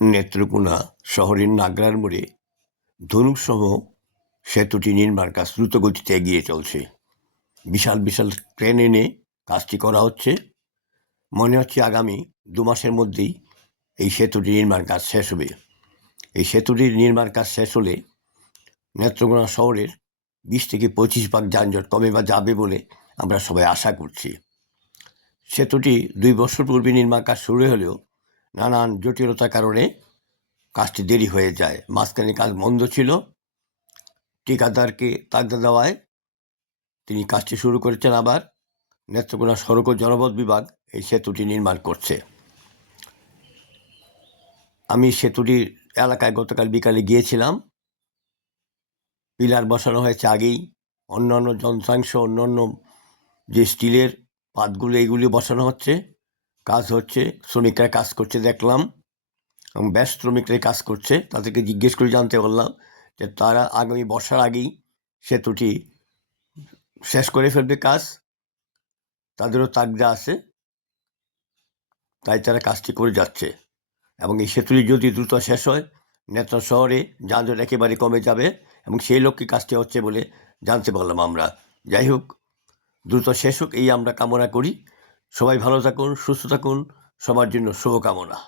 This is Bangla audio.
নেত্রকোনা শহরের নাগরার মোড়ে ধনুকসম সেতুটি নির্মাণ কাজ দ্রুতগতিতে এগিয়ে চলছে। বিশাল বিশাল ক্রেন এনে কাজটি করা হচ্ছে। মনে হচ্ছে আগামী 2 মাসের মধ্যেই এই সেতুটি নির্মাণ কাজ শেষ হবে। এই সেতুটির নির্মাণ কাজ শেষ হলে নেত্রকোনা শহরের 20 থেকে 25 ভাগ যানজট কমে বা যাবে বলে আমরা সবাই আশা করছি। সেতুটি 2 বছর পূর্বে নির্মাণ কাজ শুরু হলেও নানান জটিলতার কারণে কাজটি দেরি হয়ে যায়। মাঝখানে কাজ বন্ধ ছিল। ঠিকাদারকে তাগদা দেওয়ায় তিনি কাজটি শুরু করেছেন। আবার নেত্রকোনা সড়ক ও জনপথ বিভাগ এই সেতুটি নির্মাণ করছে। আমি সেতুটির এলাকায় গতকাল বিকালে গিয়েছিলাম। পিলার বসানো হয়েছে আগেই। অন্যান্য যন্ত্রাংশ, অন্যান্য যে স্টিলের পাতগুলো, এইগুলি বসানো হচ্ছে, কাজ হচ্ছে। শ্রমিকরা কাজ করছে দেখলাম, এবং বেশ শ্রমিকরাই কাজ করছে। তাদেরকে জিজ্ঞেস করে জানতে পারলাম যে তারা আগামী বর্ষার আগেই সেতুটি শেষ করে ফেলবে কাজ। তাদেরও তাগদা আছে, তাই তারা কাজটি করে যাচ্ছে। এবং এই সেতুটি যদি দ্রুত শেষ হয়, নেত্রকোনা শহরে যানজট একেবারে কমে যাবে, এবং সেই লক্ষ্যে কাজটি হচ্ছে বলে জানতে পারলাম আমরা। যাই হোক, দ্রুত শেষ হোক এই আমরা কামনা করি। সবাই ভালো থাকুন, সুস্থ থাকুন, সবার জন্য শুভকামনা।